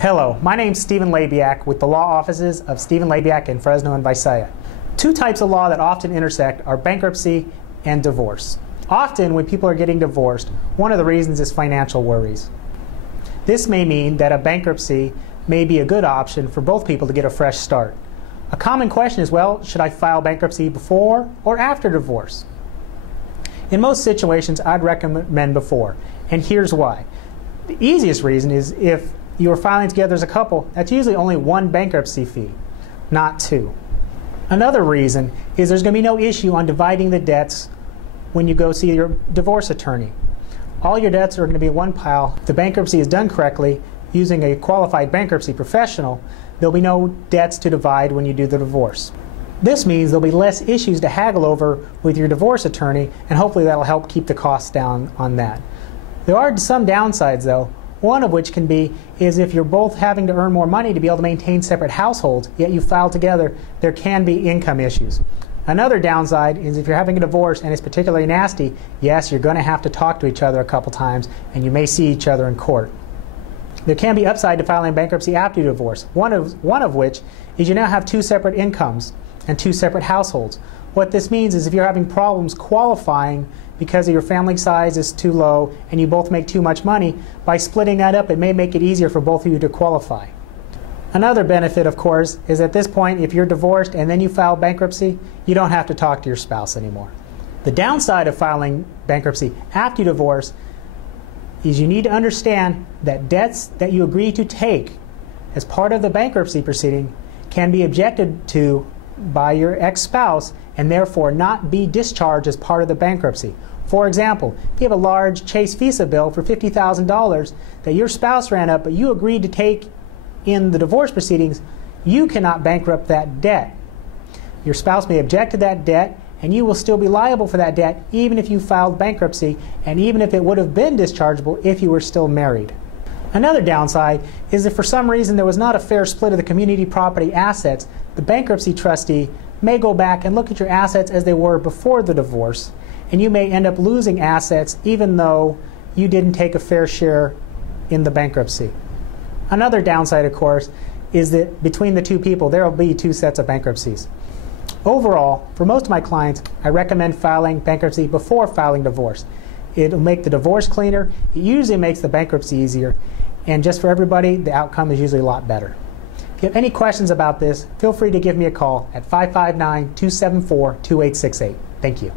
Hello, my name's Stephen Labiak with the law offices of Stephen Labiak in Fresno and Visalia. Two types of law that often intersect are bankruptcy and divorce. Often when people are getting divorced, one of the reasons is financial worries. This may mean that a bankruptcy may be a good option for both people to get a fresh start. A common question is, well, should I file bankruptcy before or after divorce? In most situations, I'd recommend before, and here's why. The easiest reason is if you are filing together as a couple, that's usually only one bankruptcy fee, not two. Another reason is there's going to be no issue on dividing the debts when you go see your divorce attorney. All your debts are going to be in one pile. If the bankruptcy is done correctly using a qualified bankruptcy professional, there'll be no debts to divide when you do the divorce. This means there'll be less issues to haggle over with your divorce attorney, and hopefully that'll help keep the costs down on that. There are some downsides though. One of which can be is if you're both having to earn more money to be able to maintain separate households, yet you file together, there can be income issues. Another downside is if you're having a divorce and it's particularly nasty, yes, you're going to have to talk to each other a couple times and you may see each other in court. There can be upside to filing bankruptcy after your divorce, one of which is you now have two separate incomes and two separate households. What this means is if you're having problems qualifying because of your family size is too low and you both make too much money, by splitting that up it may make it easier for both of you to qualify. Another benefit, of course, is at this point if you're divorced and then you file bankruptcy, you don't have to talk to your spouse anymore. The downside of filing bankruptcy after you divorce is you need to understand that debts that you agree to take as part of the bankruptcy proceeding can be objected to by your ex-spouse and therefore not be discharged as part of the bankruptcy. For example, if you have a large Chase Visa bill for $50,000 that your spouse ran up but you agreed to take in the divorce proceedings, you cannot bankrupt that debt. Your spouse may object to that debt and you will still be liable for that debt even if you filed bankruptcy and even if it would have been dischargeable if you were still married. Another downside is if for some reason there was not a fair split of the community property assets, the bankruptcy trustee may go back and look at your assets as they were before the divorce, and you may end up losing assets even though you didn't take a fair share in the bankruptcy. Another downside, of course, is that between the two people there will be two sets of bankruptcies. Overall, for most of my clients, I recommend filing bankruptcy before filing divorce. It'll make the divorce cleaner, it usually makes the bankruptcy easier, and just for everybody, the outcome is usually a lot better. If you have any questions about this, feel free to give me a call at 559-274-2868. Thank you.